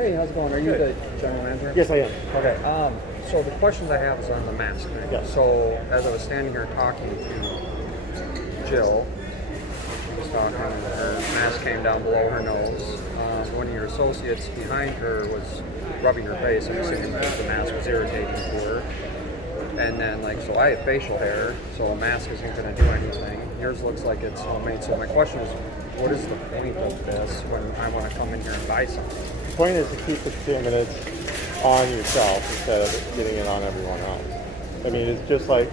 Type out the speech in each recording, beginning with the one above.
Hey, how's it going? Are you the general manager? Yes, I am. Okay. So the questions I have is on the mask thing. Yes. So as I was standing here talking to Jill, was talking, her mask came down below her nose. One of your associates behind her was rubbing her face. I'm assuming that the mask was irritating to her. And then, so I have facial hair, so a mask isn't going to do anything. Yours looks like it's homemade. So my question is, what is the point of this when I want to come in here and buy something? The point is to keep the contaminants on yourself instead of getting it on everyone else. I mean, it's just like,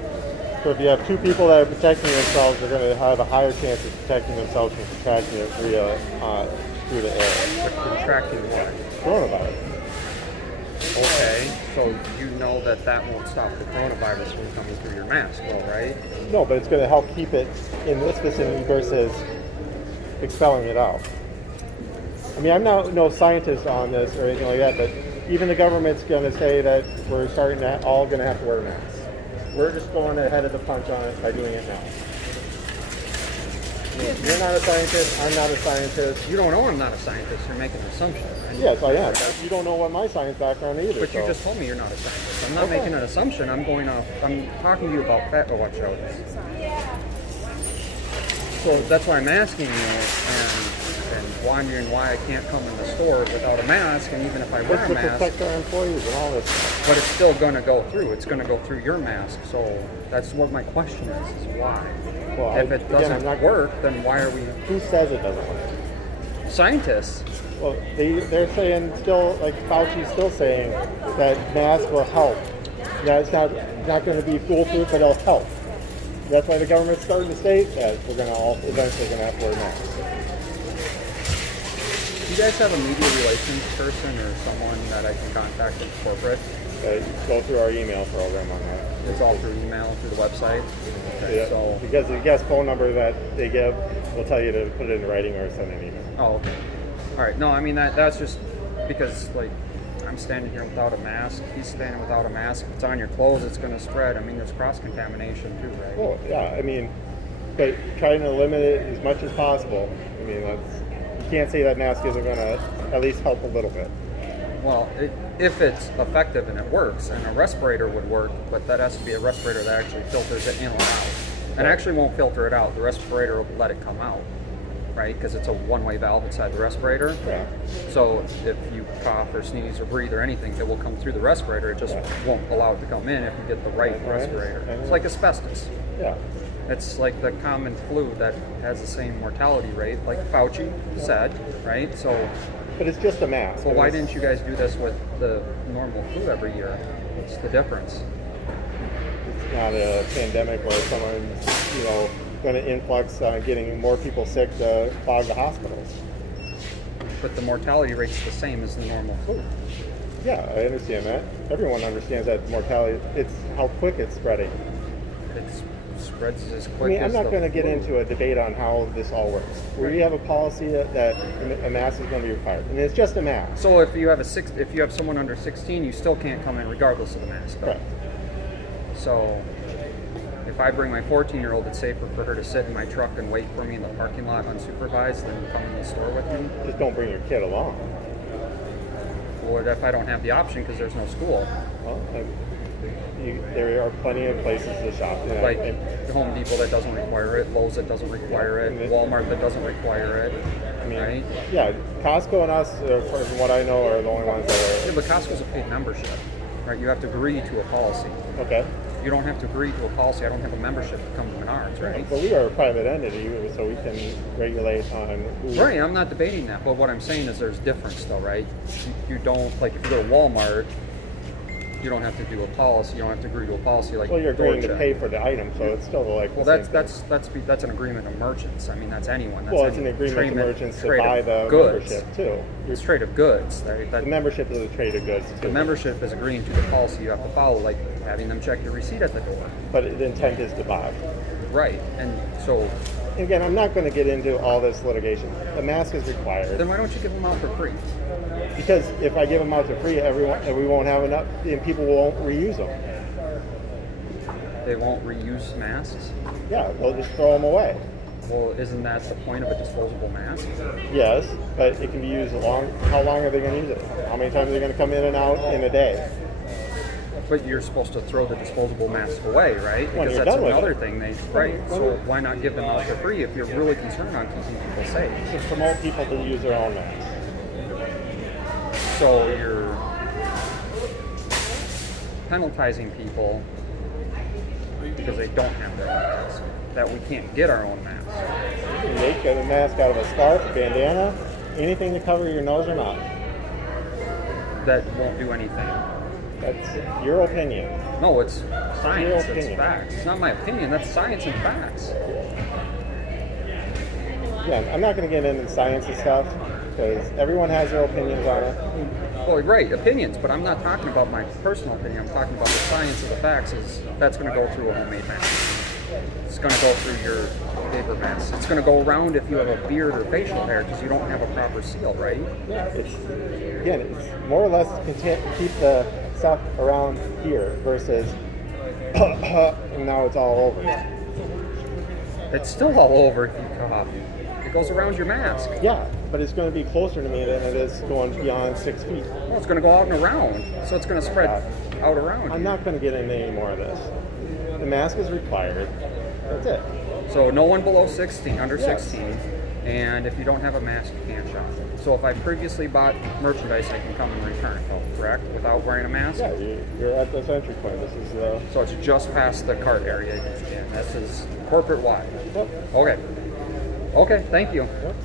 so if you have two people that are protecting themselves, they're going to have a higher chance of protecting themselves from contracting it through the air. They're contracting what? Coronavirus. Okay, so you know that won't stop the coronavirus from coming through your mask, though, right? No, but it's going to help keep it in this vicinity versus expelling it out. I mean, I'm no scientist on this or anything like that, but even the government's going to say that we're all going to have to wear masks. We're just going ahead of the punch on it by doing it now. I mean, you're not a scientist, I'm not a scientist. You don't know I'm not a scientist, you're making an assumption. Right? Yes, I am. You don't know what my science background either. But you just told me you're not a scientist. I'm not making an assumption, I'm talking to you about fat. Oh, watch out. So that's why I'm asking you and wondering why I can't come in the store without a mask, and even if I wear a mask, protect our employees and all this stuff. But it's still going to go through. It's going to go through your mask. So that's what my question is why. Well, if it doesn't work, then why are we? Who says it doesn't work? Scientists. Well, they're saying still, like Fauci's still saying that masks will help. That it's not going to be foolproof, but it'll help. That's why the government's starting to state that we're going to all eventually going to have to wear masks. Do you guys have a media relations person or someone that I can contact in corporate? Go through our email program on that. It's all through email, through the website? Okay, yeah, so because the guest phone number that they give will tell you to put it in writing or send an email. Oh, okay. All right. No, I mean, that's just because, I'm standing here without a mask. He's standing without a mask. If it's on your clothes, it's going to spread. I mean, there's cross-contamination too, right? Well, yeah. I mean, but trying to limit it as much as possible. I mean, you can't say that mask isn't going to at least help a little bit. Well, if it's effective and it works, and a respirator would work, but that has to be a respirator that actually filters it in or out. And actually won't filter it out. The respirator will let it come out, right? Because it's a one-way valve inside the respirator. Yeah. So if you cough or sneeze or breathe or anything, it will come through the respirator. It just won't allow it to come in if you get the right respirator. It's like asbestos. Yeah. It's like the common flu that has the same mortality rate, like Fauci said, right? So. But it's just a mask. Well, why didn't you guys do this with the normal flu every year? What's the difference? It's not a pandemic where someone's, going to influx getting more people sick to clog the hospitals. But the mortality rate's the same as the normal flu. Yeah, I understand that. Everyone understands that mortality, it's how quick it's spreading. It spreads as quick as I'm not going to get into a debate on how this all works. We have a policy that a mask is going to be required, and it's just a mask. So if you have someone under 16, you still can't come in regardless of the mask. Correct. So if I bring my 14-year-old, it's safer for her to sit in my truck and wait for me in the parking lot unsupervised than come in the store with me. Just don't bring your kid along. What if I don't have the option because there's no school? Well, there are plenty of places to shop. Like Home Depot that doesn't require it, Lowe's that doesn't require it, Walmart that doesn't require it. I mean, right? Yeah, Costco and us, from what I know, are the only ones that are. Yeah, but Costco's a paid membership, right? You have to agree to a policy. Okay. You don't have to agree to a policy. I don't have a membership to come to Menards, right? But we are a private entity, so we can regulate on who... Right, I'm not debating that, but what I'm saying is there's difference though, right? You don't, if you go to Walmart, you don't have to do a policy. You don't have to agree to a policy like. Well, you're agreeing to pay for the item, so it's still like. Well, that's an agreement of merchants. I mean, that's anyone. That's it's an agreement of merchants to buy the goods. Membership too. It's trade of goods. The membership is a trade of goods too. The membership is agreeing to the policy you have to follow, like having them check your receipt at the door. But the intent is to buy. Right, and so. Again, I'm not going to get into all this litigation. The mask is required. Then why don't you give them out for free? Because if I give them out for free, we won't have enough, and people won't reuse them. They won't reuse masks? Yeah, they'll just throw them away. Well, isn't that the point of a disposable mask? Yes, but it can be used how long are they going to use it? How many times are they going to come in and out in a day? But you're supposed to throw the disposable mask away, right? When Because you're that's done with another it. thing right. So why not give them out for free if you're really concerned on keeping people safe? To promote people to use their own masks. So you're penalizing people because they don't have their own mask. That we can't get our own mask. You can make a mask out of a scarf, a bandana, anything to cover your nose or mouth. That won't do anything. That's your opinion. No, it's science. It's opinion. facts. It's not my opinion. That's science and facts. Yeah, I'm not going to get into science and stuff because everyone has their opinions on it. Well, right, opinions, but I'm not talking about my personal opinion. I'm talking about the science of the facts. That's going to go through a homemade mask. It's going to go through your paper mask. It's going to go around if you have a beard or facial hair because you don't have a proper seal, right? Yeah, it's more or less keep the stuff around here versus and now it's all over. It's still all over if you cough. It goes around your mask. Yeah, but it's going to be closer to me than it is going beyond 6 feet. Well, it's going to go out and around, so it's going to spread out around. I'm not going to get into any more of this. The mask is required. That's it. So no one below 16, under Yes. 16, and if you don't have a mask, you can't shop. So if I previously bought merchandise, I can come and return it, correct? Without wearing a mask? Yeah, you're at this entry point. This is So it's just past the cart area, and this is corporate wide. Yep. Okay. Okay, thank you. Yep.